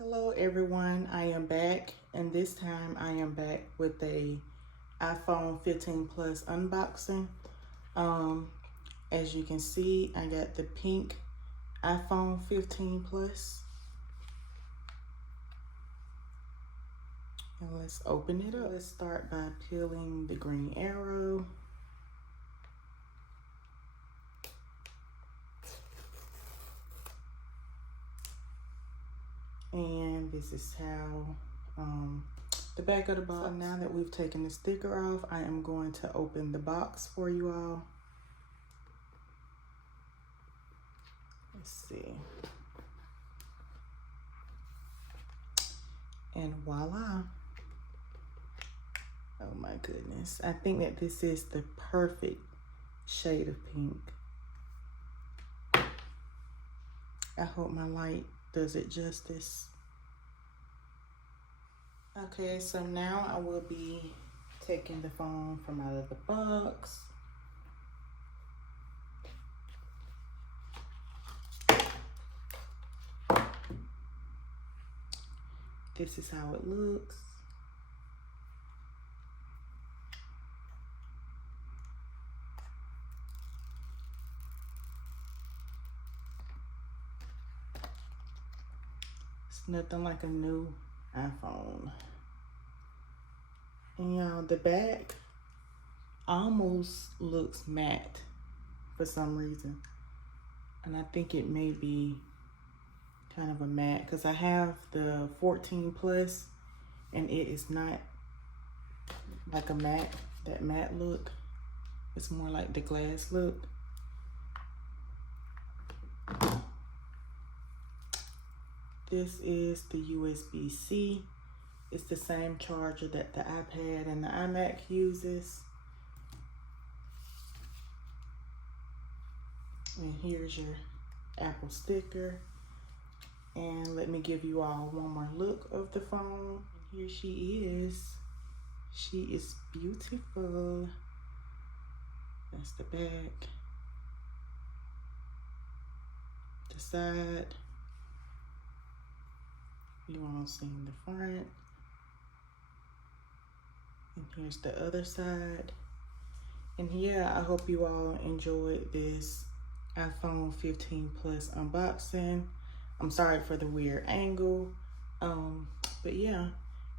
Hello everyone, I am back, and this time I am back with a iPhone 15 Plus unboxing. As you can see, I got the pink iPhone 15 Plus. And let's open it up. Let's start by peeling the green arrow. And this is how the back of the box. So now that we've taken the sticker off, I am going to open the box for you all. Let's see. And voila. Oh my goodness. I think that this is the perfect shade of pink. I hope my light does it justice. Okay, so now I will be taking the phone from out of the box. This is how it looks. It's nothing like a new iPhone. And y'all, the back almost looks matte for some reason. And I think it may be kind of a matte because I have the 14 Plus and it is not like a matte, that matte look. It's more like the glass look. This is the USB-C. It's the same charger that the iPad and the iMac uses. And here's your Apple sticker. And let me give you all one more look of the phone. Here she is. She is beautiful. That's the back. The side. You all seen the front. And here's the other side. And yeah, I hope you all enjoyed this iPhone 15 Plus unboxing. I'm sorry for the weird angle. But yeah,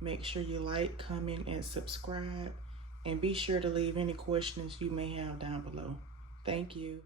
make sure you like, comment, and subscribe. And be sure to leave any questions you may have down below. Thank you.